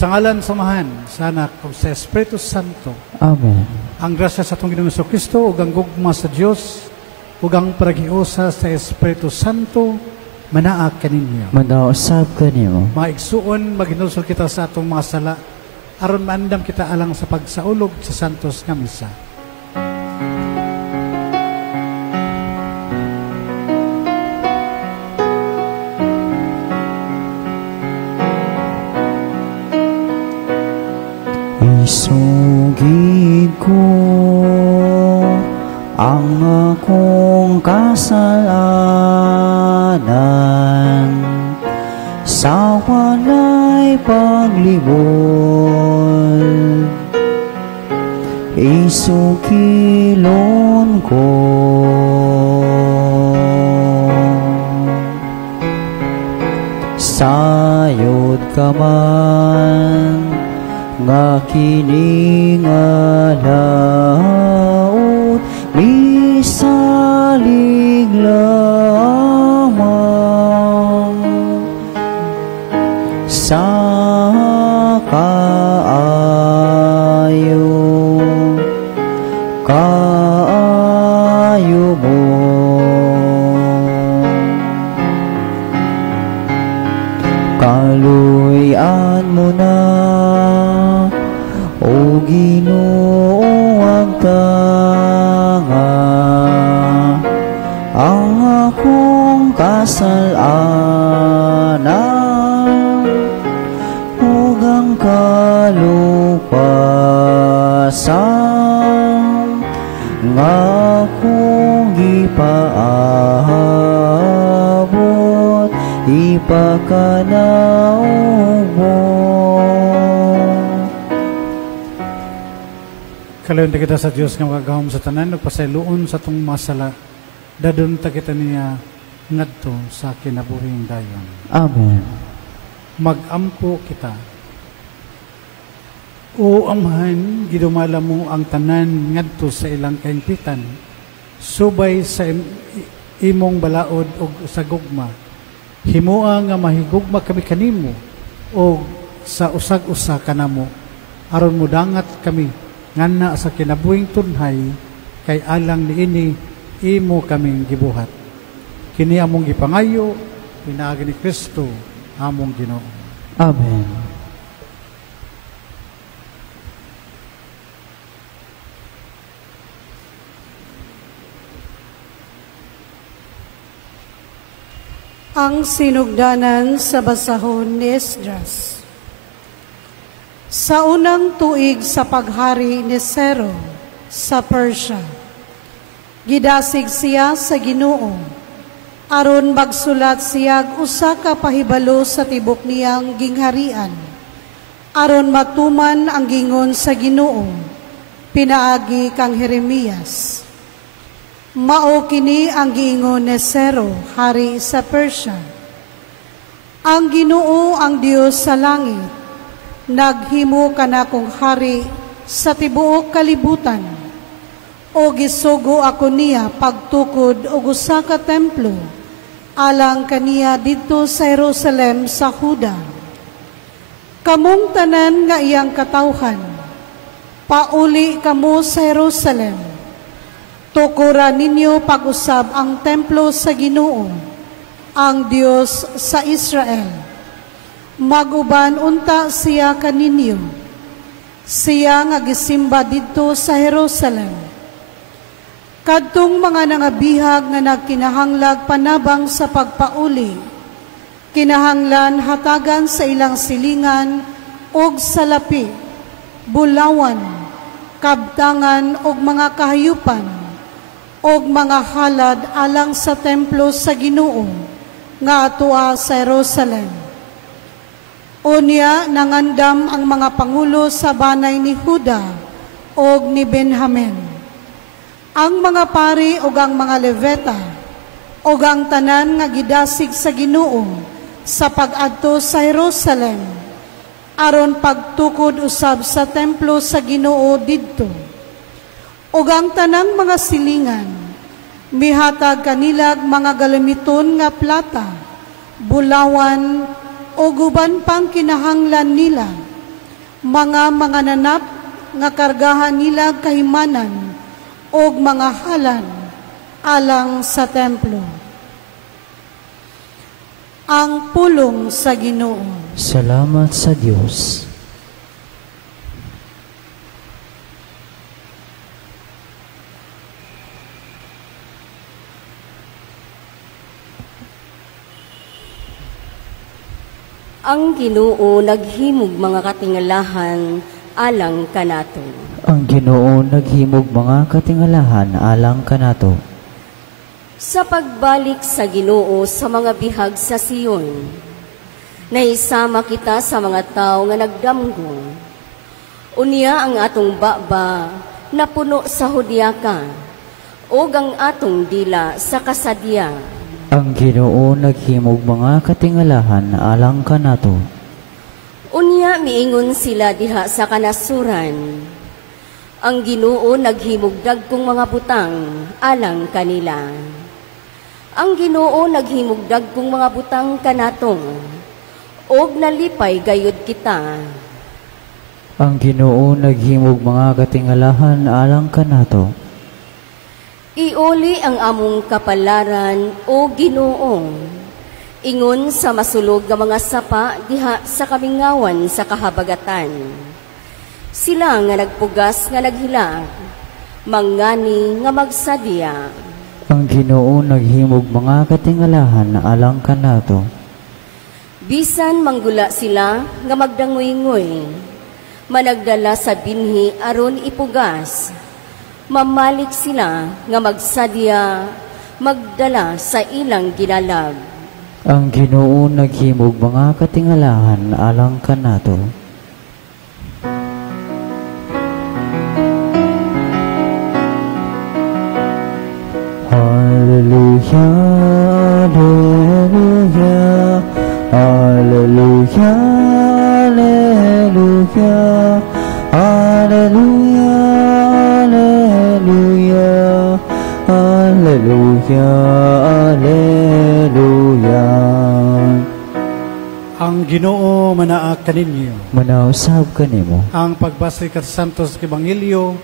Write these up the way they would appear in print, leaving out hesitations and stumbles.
Sa ngalan samahan, sa Anak, o sa Espiritu Santo. Amen. Ang grasya sa atong Ginoong Kristo, ug ang gugma sa Dios, ug ang paragiusa sa Espiritu Santo, manaa kaninyo. Manausab kanimo. Mga igsuon, maghinulsol kita sa atong mga sala, aron maandam kita alang sa pagsaulog sa santos nga misa. Isugid ko ang akong kasalanan sa walay paglibot. Isukilon ko sayod ka man nga kiningalaot misalig lamang sa kaayo mo. Kaluyan mo na o Ginoo ang tanga ang akong kasalanan ug ang kalupasan nga akong ipaabot ipakanaog mo. Kalayon kita sa Diyos nga magagahom sa tanan, nagpasayloon sa itong masala, dadon ta kita niya ngadto sa kinabuhing dayon. Amen. Magampo kita. O Amahan, gidumala mo ang tanan ngadto sa ilang kaingpitan, subay sa imong balaod o sa gugma. Himoa nga mahigugma kami kanimo o sa usag-usa kanamo, aron mo dangat kami ngana sa kinabuhing tunhay, kay alang niini imo kaming gibuhat. Kini among gipangayo, pinaagi ni Kristo among Ginoo. Amen. Ang sinugdanan sa basahon ni Esdras. Sa unang tuig sa paghari ni Cero sa Persia, gidasig siya sa Ginoo, aron magsulat siya usa ka pahibalo sa tibok niyang gingharian, aron matuman ang gingon sa Ginoo, pinaagi kang Jeremias. Mao kini ang giingon ni Cero, hari sa Persia. Ang Ginoo ang Dios sa langit, naghimo kanakong hari sa tibuok kalibutan, o gisugo ako niya pagtukod og usa ka templo alang kaniya didto sa Jerusalem sa Huda. Kamong tanan nga iyang katawhan, pauli kamo sa Jerusalem. Tukuran ninyo pag-usab ang templo sa Ginoo, ang Dios sa Israel. Maguban unta siya kaninyo, siya nga gisimba didto sa Jerusalem. Kadtong mga nangabihag nga nagkinahanglag panabang sa pagpauli, kinahanglan hatagan sa ilang silingan og salapi, bulawan, kabtangan og mga kahayupan, og mga halad alang sa templo sa Ginoo nga atoa sa Jerusalem. Unya nangandam ang mga pangulo sa banay ni Huda og ni Benjamin, ang mga pari og ang mga Levita og ang tanan nga gidasig sa Ginoo sa pag-adto sa Jerusalem, aron pagtukod usab sa templo sa Ginoo didto. Og ang tanang mga silingan, mihatag kanilag mga galamiton nga plata, bulawan, o guban pang kinahanglan nila, mga mangananap nga kargahan nila kahimanan og mga halan alang sa templo. Ang pulong sa Ginoo. Salamat sa Diyos. Ang Ginoo naghimog mga katingalahan alang kanato. Ang Ginoo naghimog mga katingalahan alang kanato. Sa pagbalik sa Ginoo sa mga bihag sa Sion, naisama kita sa mga tao nga nagdamgo. Unya ang atong baba na puno sa hudyaka, o ang atong dila sa kasadya. Ang Ginoo naghimog mga katingalahan alang kanato. Unya miingon sila diha sa kanasuran. Ang Ginoo naghimog dagkong mga butang alang kanila. Ang Ginoo naghimog dagkong mga butang kanatong, og nalipay gayud kita. Ang Ginoo naghimog mga katingalahan alang kanato. Iuli ang among kapalaran, o Ginoo. Ingon sa masulog nga mga sapa diha sa kamingawan sa kahabagatan. Sila nga nagpugas nga naghilag, mangani nga magsadya. Ang Ginoo naghimog mga katingalahan alang kanato. Bisan manggula sila nga magdangoy-ngoy, managdala sa binhi aron ipugas. Mamalik sila nga magsadya, magdala sa ilang ginalag. Ang Ginoo naghimog mga katingalahan alang kanato. Hallelujah, hallelujah, hallelujah, hallelujah, hallelujah, hallelujah, hallelujah. Ang Ginoo manaak kaninyo. Manausab kanimo. Ang pagbasa kat Santos Ebanghelyo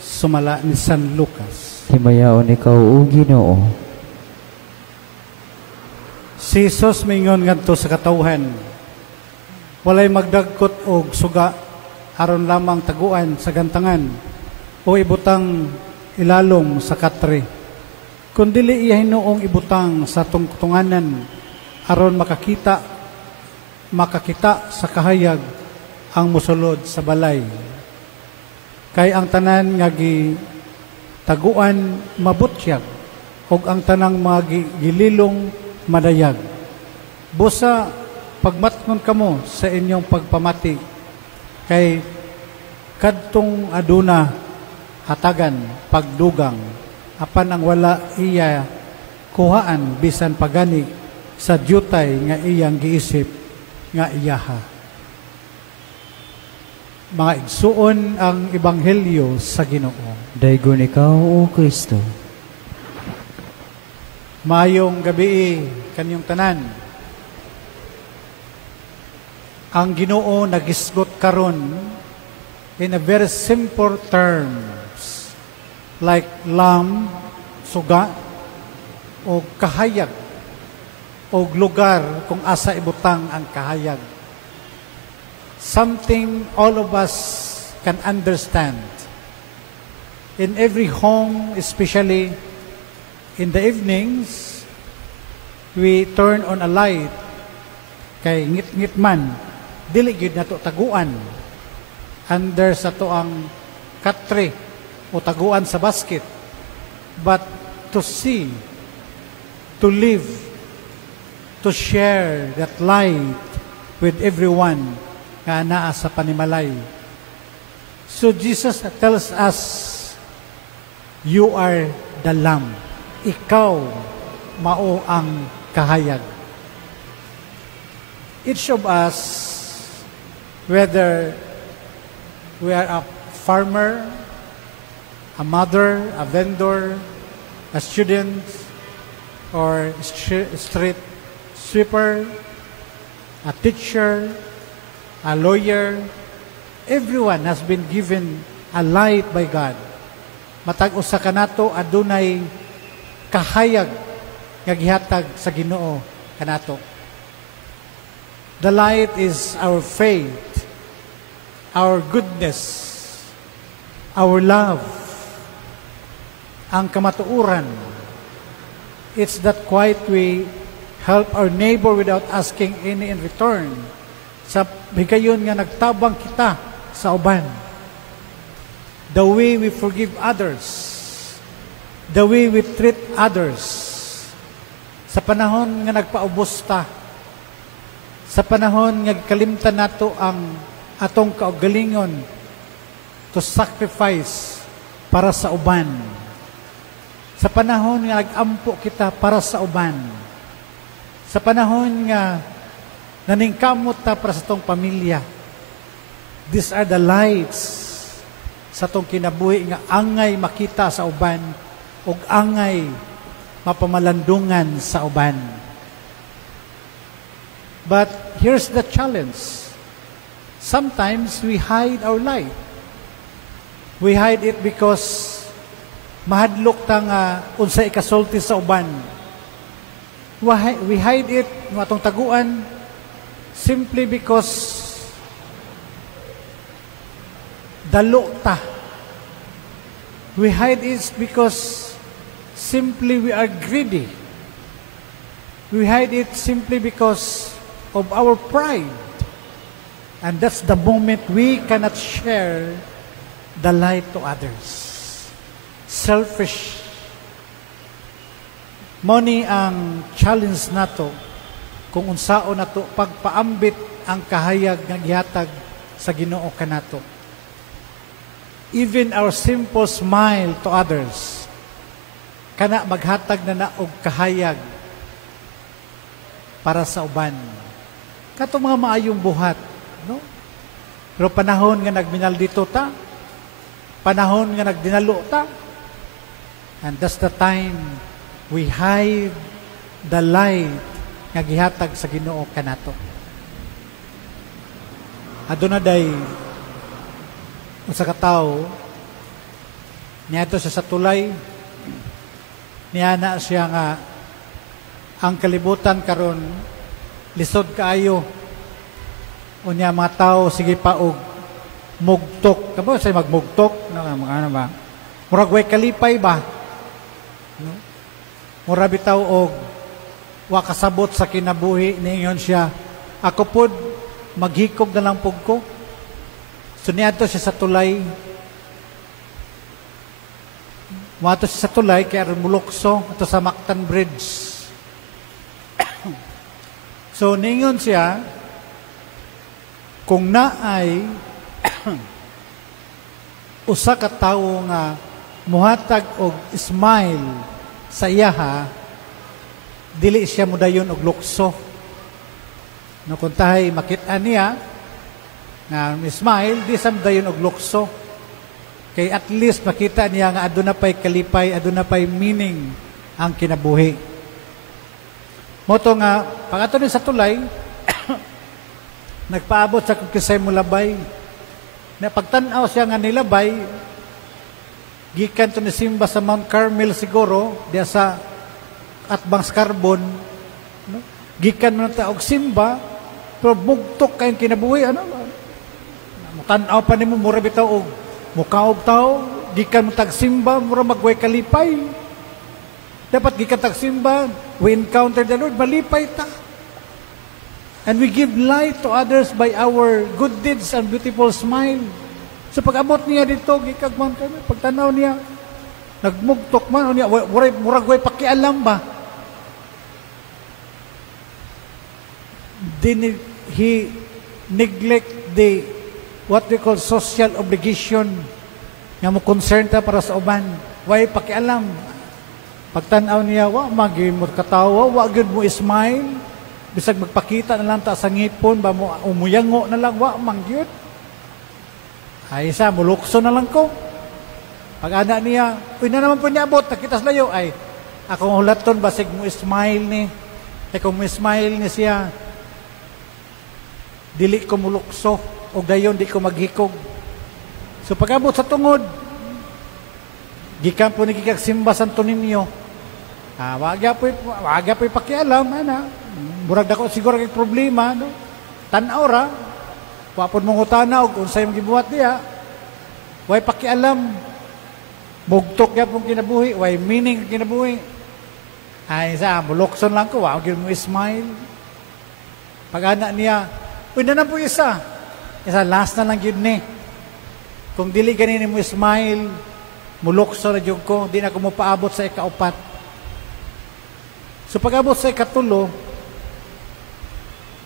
sumala ni San Lucas. Himayaon ikaw o Ginoo. Si Jesus mingon ngadto sa katawhan, walay magdagkot og suga aron lamang taguan sa gantangan o ibutang ilalom sa katre. Kundili iya hinuong ibutang sa tungtunganan aron makakita sa kahayag ang musulod sa balay. Kay ang tanan nga taguan mabutyag og ang tanang mga gililong madayag. Busa pagmatngon kamo sa inyong pagpamati kay kadtong aduna hatagan pagdugang apan ang wala iya kuhaan bisan pagani sa dyutay nga iyang giisip nga iyaha. Mga igsuon ang Ebanghelyo sa Ginoo. Daygon ikaw o Kristo. Mayong gabi kanyong tanan. Ang Ginoo nagisgot karon in a very simple terms like lamb, suga, o kahayag, o lugar kung asa ibutang ang kahayag. Something all of us can understand. In every home, especially in the evenings, we turn on a light. Kay ngit-ngit man, dili gyud nato taguan. Under sa to ang katre o taguan sa basket. But to see, to live, to share that light with everyone nga naa sa panimalay. So Jesus tells us, you are the lamb. Ikaw mao ang kahayag. Each of us, whether we are a farmer, a mother, a vendor, a student, or street sweeper, a teacher, a lawyer, everyone has been given a light by God. Matag usa kanato adunay kahayag nga gihatag sa Ginoo kanato. The light is our faith, our goodness, our love, ang kamatuuran. It's that quiet we help our neighbor without asking any in return. Sa higayon nga nagtabang kita sa uban. The way we forgive others, the way we treat others. Sa panahon nga nagpaubos ta, sa panahon nga kalimtan nato ang atong kaugalingon to sacrifice para sa uban. Sa panahon nga nag-ampo kita para sa uban. Sa panahon nga naningkamot ta para sa tong pamilya. These are the lights sa tong kinabuhi nga angay makita sa uban ug angay mapamalandungan sa uban. But here's the challenge. Sometimes we hide our light. We hide it because mahadlok ta nga unsay ikasulti sa uban. We hide it ng atong taguan simply because dalo ta. We hide it because simply we are greedy. We hide it simply because of our pride. And that's the moment we cannot share the light to others. Selfish. Money ang challenge nato kung unsaon nato pagpaambit ang kahayag nga gihatag sa Ginoo kanato. Even our simple smile to others kana maghatag na og kahayag para sa uban. Kato mga maayong buhat, no? Pero panahon nga nagminaldito ta, panahon nga nagdinalo ta, and that's the time we hide the light nga gihatag sa Ginoo kanato. Aduna day usa ka tawo niadto siya sa tulay, niana siya nga ang kalibutan karon lisod kaayo. Unya mga tao sige pa og mugtok. Kamo say magmugtok mga ano ba? Murag way kalipay ba? No? Mura bitaw og wa kasabot sa kinabuhi niingon siya. Ako pod maghikog na lang pug ko. So niadto siya sa tulay. Wato siya sa tulay kaya mulukso ato sa Mactan Bridge. So ningon siya kung naay usa ka tawo nga muhatag og smile sa iyaha, dili siya mudayon og lukso. No kung tahay makita niya nga smile, di sa mudayon og lukso. Kay at least makita niya nga aduna pay kalipay, aduna pay meaning ang kinabuhi. Moto nga pag-ato ni sa tulay nagpaabot sa kisay mulabay. Na pagtan-aw siya nga nilabay, gikan to ni simba sa Mount Carmel siguro, diya sa Atbangs Carbon. No? Gikan mo na ta og simba, pero bugtok kayong kinabuhi. Ano? Tan-aw pa ni mo, mura bitaw og mukaog tao, gikan mo tag-simba, mura magway kalipay. Dapat gikan tag-simba, we encounter the Lord, malipay ta. And we give light to others by our good deeds and beautiful smile. So pag-abot niya dito, gikagman kami, pagtanaw niya, nagmugtok man, niya, murag way pakialam ba? He neglect the, what we call social obligation, nga mo concern ta para sa uban. Way pakialam. Pagtanaw niya, wa magimot katawa, wa gyud mo smile. Bisag magpakita na lang ta sa ngipon, ba mo umuyango na lang, wa mangyud. Ay isa, mulukso na lang ko. Pag anak niya, uy na naman po niya abot, nakitas layo, ay, akong hulaton, basig mo smile ni. Ay kung mo smile ni siya, dili ko mulukso. o dayon di ko maghikog. So pag-abot sa tungod, gikan po nagkikagsimba Santo Niño. Wagya po'y pakialam, murag dako siguro kay problema, no? Tanaw ra, wapon mong utana, o kung sa'yo gibuhat niya, way pakialam, mugtok yan pong kinabuhi, way meaning kinabuhi. Ay, bulokson lang ko, wag yun mo smile. Pag-ana niya, uy, na po isa last na lang yun ni. Kung dili ganini mo smile, mulokson na yun ko, di na ko mo paabot sa ikaupat. So pag-abot sa ikatulo,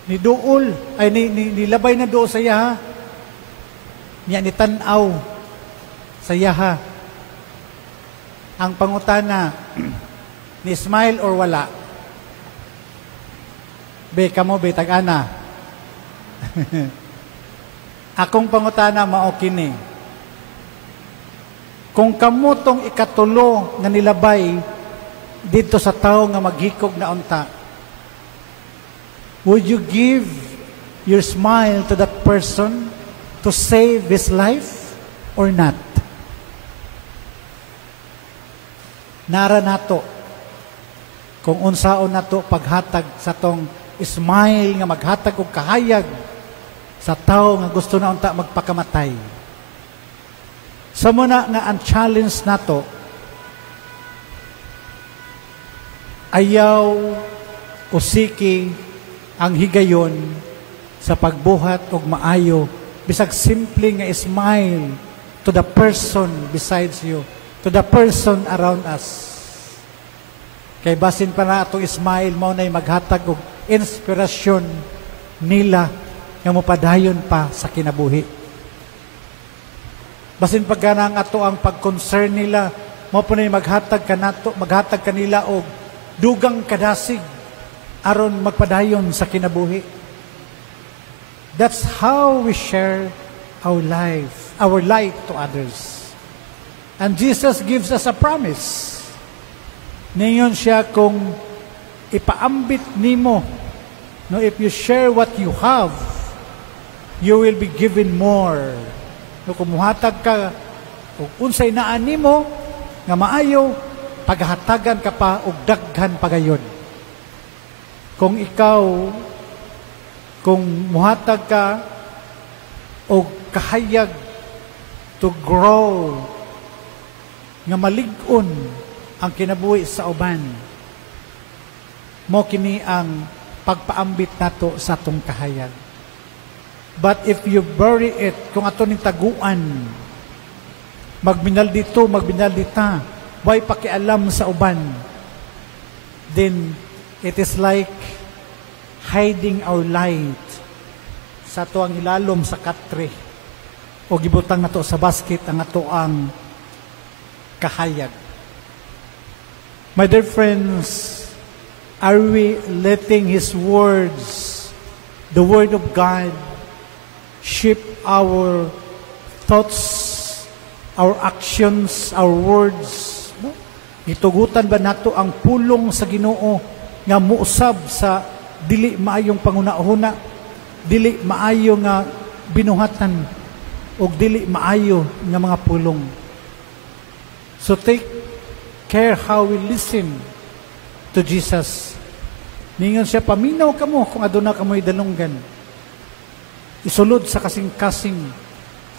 nilabay na doon sa yaha, niya nitanaw sa yaha. Ang pangutana, ni smile or wala? Be, kamo, be, tag-ana. Akong pangutana, maokini. Kung kamo tong ikatulo nga nilabay, dito sa tao nga maghikog na unta, would you give your smile to that person to save his life or not? Nara nato kung unsaon nato paghatag sa tong smile nga maghatag og kahayag sa tao nga gusto na unta magpakamatay. Sa muna nga ang challenge nato, ayaw usiki ang higayon sa pagbuhat og maayo, bisag simple nga smile to the person besides you, to the person around us. Kay basin pa na atong smile mo na'y maghatag og inspirasyon nila nga mopadayon pa sa kinabuhi. Basin pa ganang ato ang pag-concern nila, mo po na'y maghatag kanila og dugang kadasig aron magpadayon sa kinabuhi. That's how we share our life to others. And Jesus gives us a promise. Ningon siya kung ipaambit nimo, no, if you share what you have, you will be given more. No, kumuhatag ka kung unsay naan nimo nga maayo, paghatagan ka pa og daghan pagayon. Kung muhatag ka og kahayag to grow nga malig-on ang kinabuhi sa uban, mo kini ang pagpaambit nato sa atong kahayag. But if you bury it, kung ato ning taguan, magbinal dito, magbinal dita, way pakialam sa uban, then it is like hiding our light sa ato ang ilalom sa katre o gibutang nato sa basket ang ato ang kahayag. My dear friends, are we letting His words, the Word of God, shape our thoughts, our actions, our words? Gitugutan ba nato ang pulong sa Ginoo nga muusab sa dili maayong pangunahuna, dili maayo nga binuhatan, o dili maayo nga mga pulong? So take care how we listen to Jesus. Ningon siya, paminaw kamo kung aduna kamoy dalunggan. Isulod sa kasing-kasing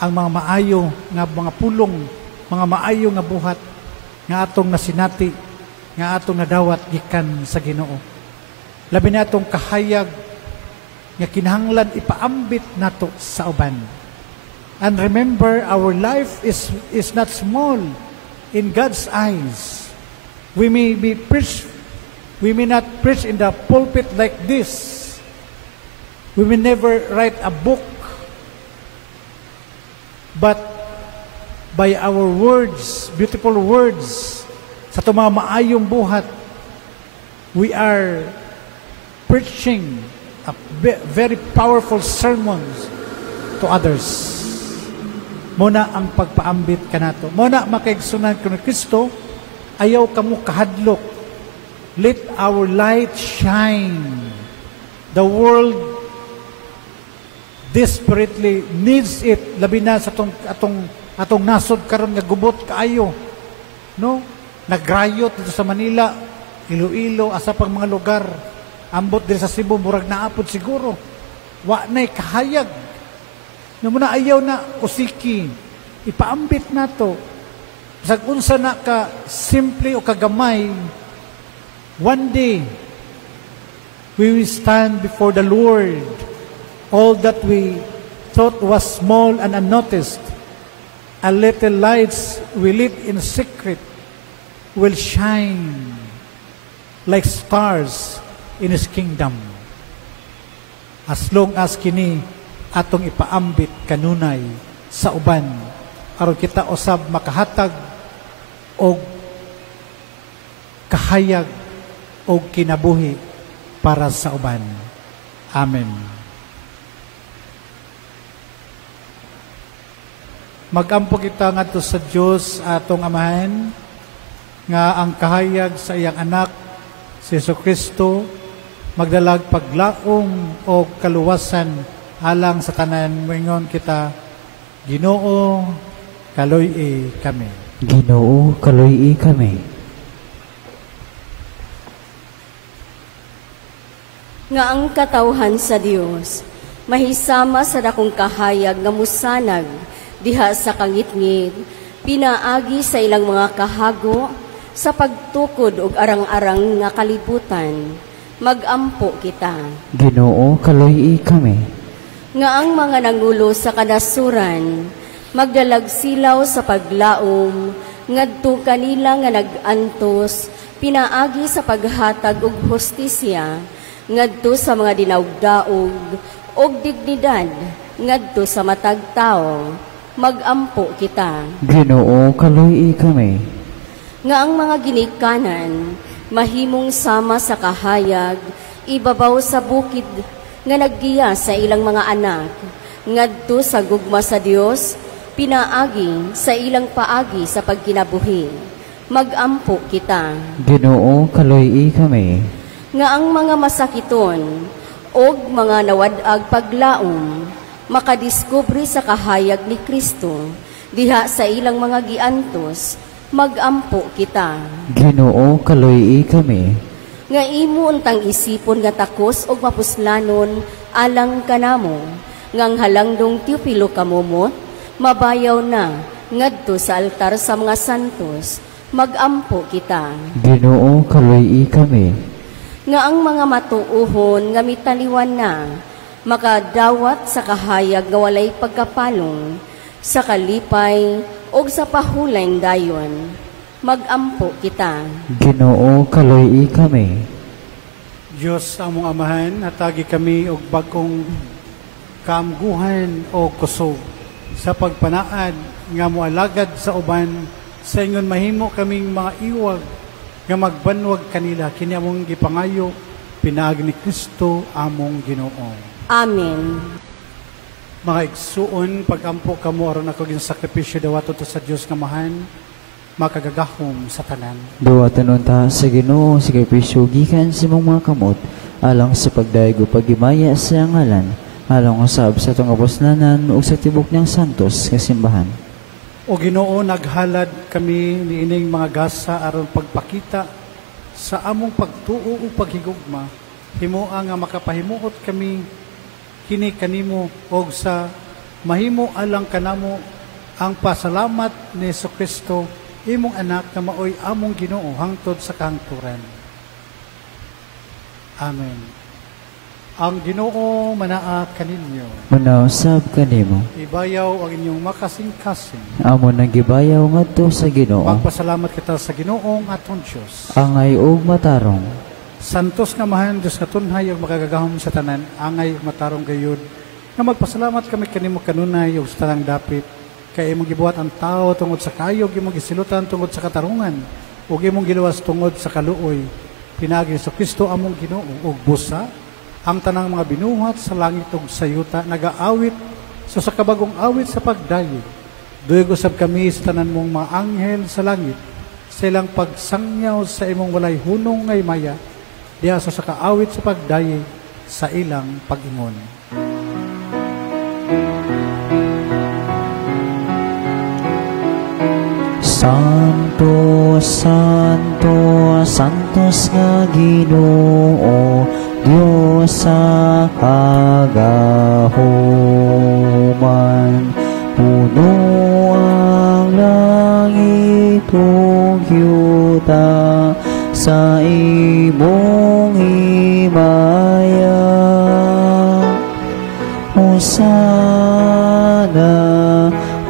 ang mga maayo nga mga pulong, mga maayo nga buhat, nga atong nasinati, nga atong nadawat gikan sa Ginoo. Labi na atong kahayag nga kinahanglan ipaambit nato sa uban. And remember, our life is not small in God's eyes. We may not preach in the pulpit like this. We may never write a book. But by our words, beautiful words, sa itong mga maayong buhat, we are preaching a very powerful sermons to others. Muna ang pagpaambit kanato. Muna makaigsunan ko ni Kristo, ayaw kamo kahadlok. Let our light shine. The world desperately needs it, labi na sa atong nasod karon nga gubot kaayo, no? Nagrayot dito sa Manila, Iloilo, asa pang mga lugar, ambot din sa Cebu, murag naapod siguro, wa na'y kahayag, no muna ayaw na usiki, ipaambit na to, sa unsa na ka simple o kagamay, one day, we will stand before the Lord. All that we thought was small and unnoticed, a little lights we lit in secret, will shine like stars in His kingdom. As long as kini atong ipaambit kanunay sa uban, aron kita usab makahatag og kahayag og kinabuhi para sa uban. Amen. Magampo kita ngadto sa Dios atong Amahan nga ang kahayag sa iyang anak si Jesucristo magdalag paglaom o kaluwasan alang sa tanan. Moingon kita, Ginoo, kaloy kami. Ginoo, kaloy kami. Nga ang katawhan sa Dios mahisama sa dakong kahayag nga musanag diha sa kangitngit, pinaagi sa ilang mga kahago sa pagtukod og arang-arang nga kalibutan. Magampo kita. Ginoo, kaloy kami. Nga ang mga nangulo sa kanasuran, magdalag silaw sa paglaom, ngadto kanila nga nag-antos, pinaagi sa paghatag og hustisya, ngadto sa mga dinawdaog og dignidad, ngadto sa matag tao. Magampo kita. Ginoo, kaloy kami. Nga ang mga ginikanan, mahimong sama sa kahayag, ibabaw sa bukid, nga naggiya sa ilang mga anak, ngadto sa gugma sa Dios, pinaagi sa ilang paagi sa pagkinabuhi. Magampo kita. Ginoo, kaloy kami. Nga ang mga masakiton, og mga nawadag paglaom, makadiskubre sa kahayag ni Kristo, diha sa ilang mga giantos, magampo kita. Ginoo, kaloy kami. Nga imo untang isipon nga takos og mapuslanon alang kanamo, ngang halangdong Teopilo kamumot, mabayaw na ngadto sa altar sa mga santos, magampo kita. Ginoo, kaloy kami. Nga ang mga matuuhon nga mitaliwan na, makadawat sa kahayag nga walay pagkapalong, sa kalipay o sa pahulaing dayon. Magampo kita. Ginoo, kaloy kami. Diyos among Amahan, natagi kami og bagong kaamguhan o kusog sa pagpanaad nga moalagad sa uban, sa ingon mahimo kaming mga iwag nga magbanwag kanila kini among gipangayo pinaagi ni Kristo among Ginoo. Amen. Mga igsuon, pagampo kamo aron ako ginsakripisyo dawato to sa Dios nga mahan, makagagahom sa tanan. Duwatan ta sa Ginoo sa sakripisyo gikan sa mga kamot alang sa pagdaig o pagimaya sa ngalan, alang usab sa tong aposlanan ug sa tibok niyang santos nga simbahan. O Ginoo, naghalad kami niining mga gasa aron pagpakita sa among pagtuo o paghigugma, himua nga makapahimuot kami kini kanimo og sa mahimo alang kanamo ang pasalamat ni Jesucristo, imong anak na maoy among Ginoo hangtod sa kahangturan. Amen. Ang Ginoo manaa kaninyo. Manausab kanimo. Ibayaw ang inyong makasing-kasing. Amo nang gibayaw ngadto sa Ginoo. Magpasalamat kita sa Ginoong atong Dios. Angay ug matarong. Santos nga mahan Diyos katunhay ug makagagahom sa tanan, angay ug matarong gayud. Nga magpasalamat kami kanimo kanunay ug sa tanang dapit. Kay imong gibuhat ang tao tungod sa kayog, imong gisilutan tungod sa katarungan, ug imong giluwas tungod sa kaluoy. Pinaagi sa Kristo among Ginoo ug busa ang tanang mga binuhat sa langit ug sa yuta nagaawit so sa kabagong awit sa pagdayo. Duyog usab kami sa tanan mong mga anghel sa langit, silang pagsangyaw sa imong walay hunong ngay maya, diha sa kaawit sa pagdayo sa ilang pag-ingon. Santo, Santo, Santos nga Ginoo, Dios sa kagahuman. Puno ang langit ug yuta sa imong himaya. Hosana,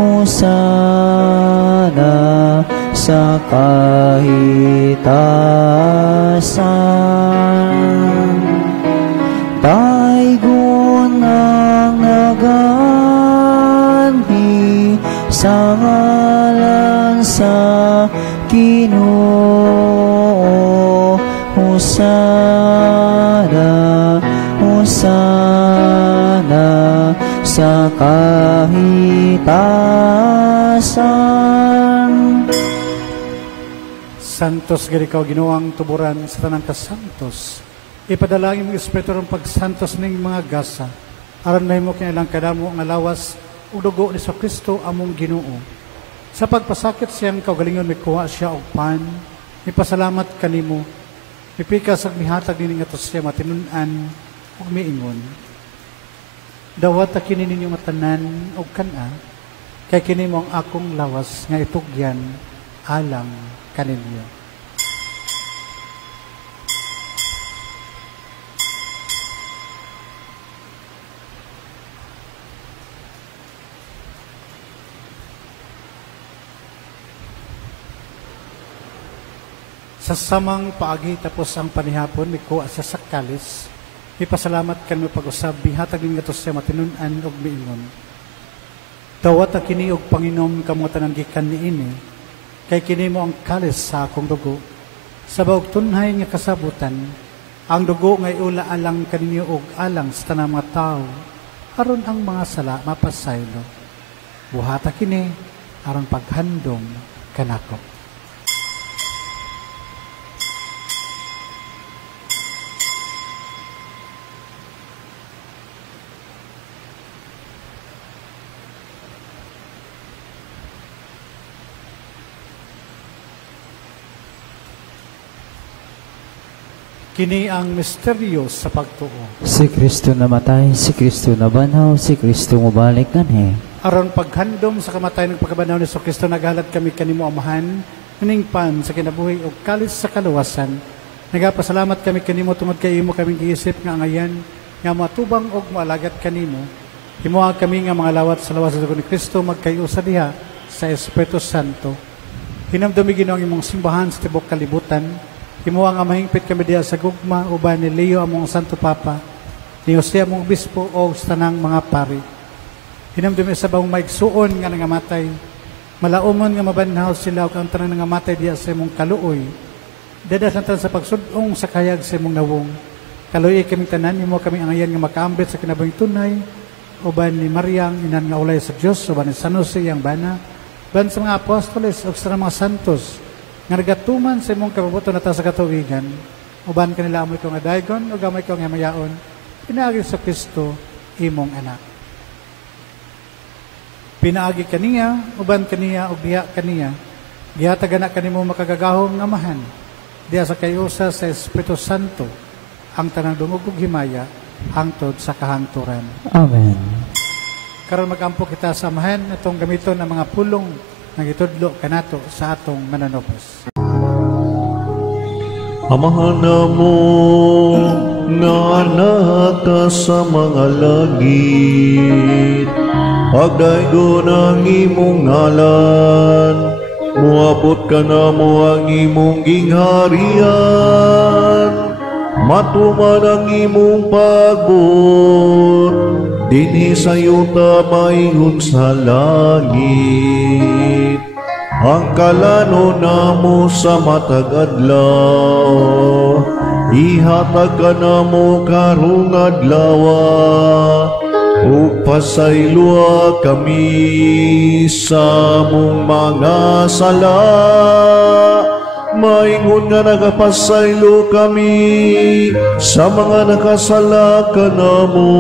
Hosana sa kahitasan. Taygon ang naganhi sa ngalan sa Ginoo. Hosana, Hosana sa kahitasan. Santos gari ka Ginoong tuburan sa tanang kasantos. Ipadalangin mo Espiritu ng pagsantos ng mga gasa. Aron na mo kinilang kadamo ang alawas ug dugo ni Kristo among Ginoo. Sa pagpasakit siyang kaugalingon mikuha siya og pan. Ipasalamat kanimo. Ipikas ag mihatag nining ato siya matinun-an ug miingon. Dawat kini ninyo matanan og kana kay kini mo ang akong lawas nga itugyan alang kaninyo. Sa samang paagi tapos ang panihapon, mikuha siya sa kalis. Ipasalamat kan mo pag-usab, bihatag din nga siya matinun-an og miingon. Dawat kini og Panginom kamo tanan gikan niini, kay kini mo ang kalis sa akong dugo. Sa bawog tunhay nga kasabutan, ang dugo ngay ula alang kaninyo og alang sa tanang mga tao, aron ang mga sala mapasaylo. Buhata kini aron paghandom kanako. Kini ang misteryo sa pagtuo. Si Kristo namatay, si Kristo nabanhaw, si Kristo mubalik kanhi. Aron paghandom sa kamatayon ng pagkabanaw ni Kristo, naghalat kami kanimo amahan, ning pan sa kinabuhi o kalis sa kaluwasan. Nagapasalamat kami kanimo tungod kay imo kaming giisip nga ngayan, nga matubang og maalagat kanimo. Himuha kami nga mga lawat sa lawas sa dugo ni Kristo magkayusa diha sa Espiritu Santo. Hinamdumi Ginoo ang imong simbahan sa tibok kalibutan. Himuha nga mahingpit kami diha sa gugma uban ni Leo among Santo Papa, ni Jose among Bispo o sa tanang mga pari. Hinamdumi sa bawang maigsuon nga nangamatay, malaumon nga mabanhaw sila o ang tanang nangamatay diha sa imong kaluoy. Dadaslantan sa pagsudong sa kayag sa imong nawong. Kaluoy kaming tanan, himuha kami angayan nga makaambit sa kinabuhing tunay, uban ni Mariang inan nga ulay sa Dios, uban ni San Jose yang bana, uban sa mga apostoles o sa mga santos, nga nagatuman sa imong kapabuto na ta sa katuwigan, uban kanila amoy ko nga daygon o gamay ko nga mayaon, pinaagi sa Kristo imong anak. Pinaagi kaniya, uban kaniya o biya kaniya, gihatagan na kanimo makagagahom nga mahan, diya sa kayusa sa Espiritu Santo, ang tanang dungog ug himaya, hangtod sa kahangturan. Amen. Karon magampo kita sa amahan atong gamiton ang mga pulong nagitudlo kanato sa atong mananopos. Amahan mo nga anak ka sa mga langit, pagdaygo ng imong ngalan, muabot ka na mo ang imong gingharian, matuman ang imong pagbot, dinhi sa yuta maingon sa langit. Ang kalano namo sa matag adlaw, ihatag ka namo karong adlawa, ug pasaylua kami sa mong mga sala. Maingon nga nagapasaylo kami sa mga nakasala ka namo,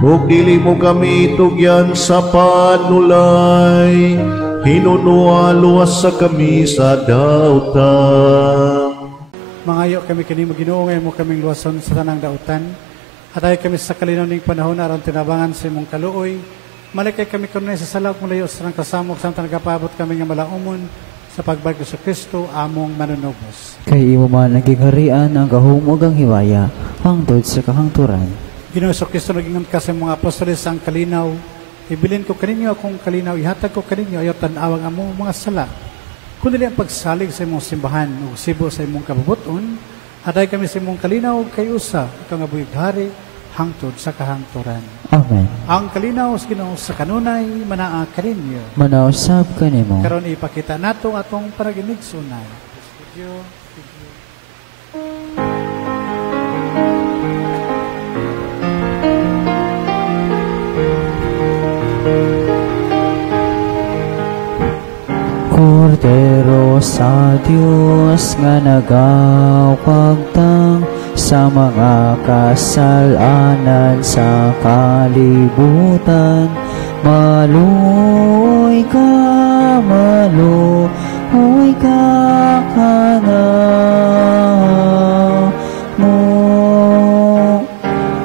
ug dili mo kami tugyan sa panulay, hinunua luwas sa kami sa dautan. Mangayo kami kanimo Ginoo nga mo kaming luwason sa tanang dautan. At ay kami sa kalinaw ning panahon aron tinabangan sa imong kaluoy. Malikay kami kanunay sa salak mulayo sa kasamok sa nagapabot kami nga malaumon sa pagbago sa Kristo among manunubos. Kay imo man naging harian ang kahumog ang hiwaya, hangtod sa kahangturan. Ginoo sa Kristo naging ka sa mga apostoles ang kalinaw. Ibilin ko kaninyo akong kalinaw, ihatag ko kaninyo ayaw tanawang among mga sala. Kung dili ang pagsalig sa imong simbahan o sibo sa imong kabubuton, atay kami sa imong kalinaw kay usa, ikaw nga buyog hari, hangtod sa kahangturan. Amen. Ang kalinaw sa Ginoo sa kanunay manaa kaninyo. Manausab kanimo. Karon ipakita nato atong paraginigsunay. Video. Kordero sa Dios nga nagawagtang sa mga kasalanan sa kalibutan, maluoy ka kanamo.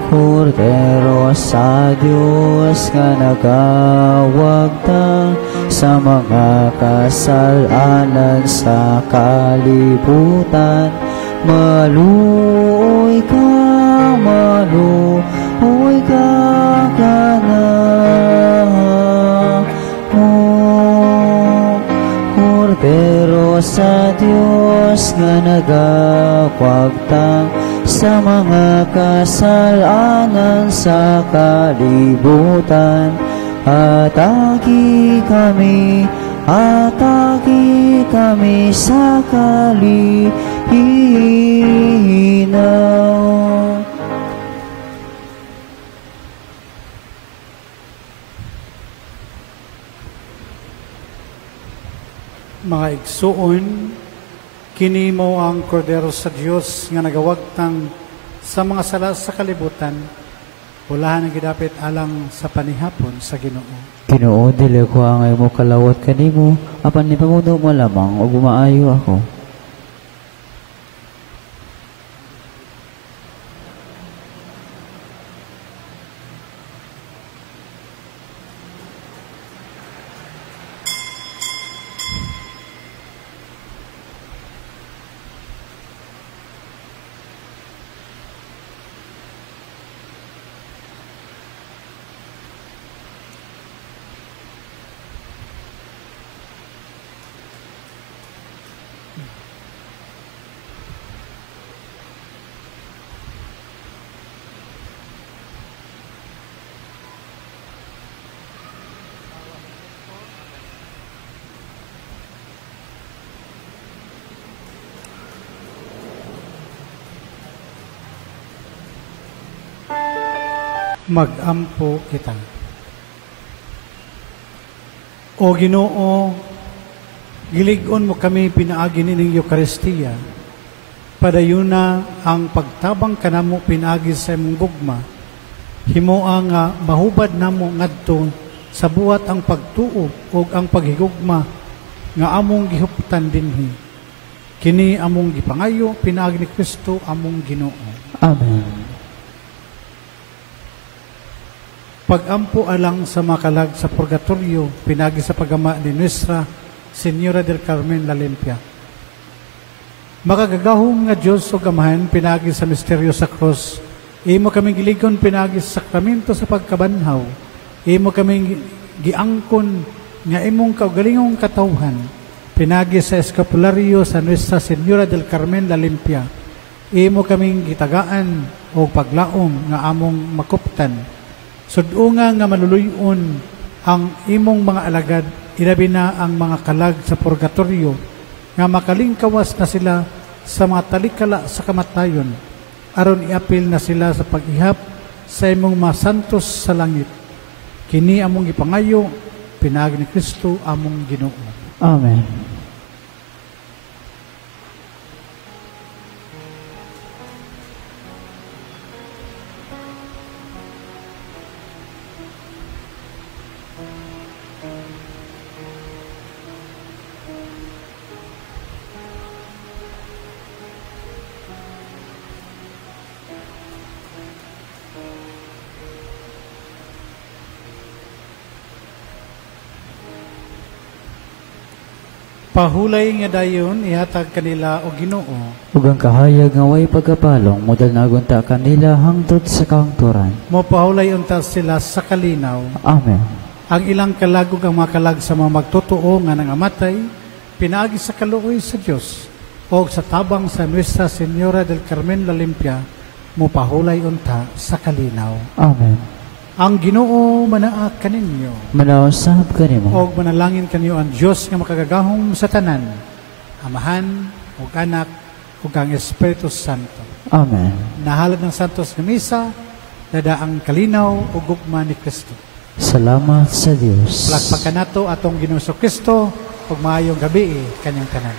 Kordero sa Dios nga nagawagtang sa mga kasalanan sa kalibutan, maluoy ka kanamo. Kordero sa Dios nga nagawagtang sa mga kasalanan sa kalibutan, atagi kami sa kalihinaw. Mga igsuon, kini mo ang kordero sa Dios nga nagawagtang sa mga sala sa kalibutan, ulahan ang gidapit alang sa panihapon sa Ginoo. Ginoo, dili ko ang mo kalawat kanimo, apan ni pamuno mo lamang o gumaayo ako. Mag-ampo kita. O Ginoo, gilig-on mo kami pinaagi nining Eucharistia. Padayuna ang pagtabang kanamo pinaagi sa imong gugma. Himua nga mahubad namo ngadto sa buhat ang pagtuo ug ang paghigugma nga among gihuptan dinhi. Kini among gipangayo pinaagi ni Kristo among Ginoo. Amen. Pagampo alang sa makalag sa purgatorio, pinagi sa pagama ni Nuestra Señora del Carmen La Limpia. Makagagahong nga Diyos o gamahan, pinagi sa misteryo sa krus, imo kaming giligon pinagi sa sakramento sa pagkabanhaw, imo kaming giangkon nga imong kaugalingong katawhan, pinagi sa eskapularyo sa Nuestra Señora del Carmen La Limpia, imo kaming gitagaan o paglaom nga among makuptan, sudunga nga maluluyon ang imong mga alagad, ilabi na ang mga kalag sa purgatorio, nga makalingkawas na sila sa mga talikala sa kamatayon, aron iapil na sila sa pag-ihap sa imong mga santos sa langit. Kini among ipangayo, pinagi ni Kristo among Ginoo. Amen. Pahulay nga dayon ihatag kanila o Ginoo. Ug ang kahayag nga way pagkapalong modal nagunta kanila hangtod sa kahangturan. Mo pahulay unta sila sa kalinaw. Amen. Ang ilang kalagog ang makalag sa mga magtotoo nga nangamatay, pinaagi sa kaluoy sa Dios o sa tabang sa Nuestra Señora del Carmen La Limpia, mo pahulay unta sa kalinaw. Amen. Ang Ginoo manaak kaninyo. Manausab kanimo. Og manalangin kanyo ang Dios nga makagagahong sa tanan, Amahan, ug Anak, ug ang Espiritu Santo. Amen. Nahalad ng Santos nga Misa, dada ang kalinaw ug gugma ni Kristo. Salamat sa Dios. Palakpakan nato atong Ginoo Kristo ug maayong gabi kanyang tanan.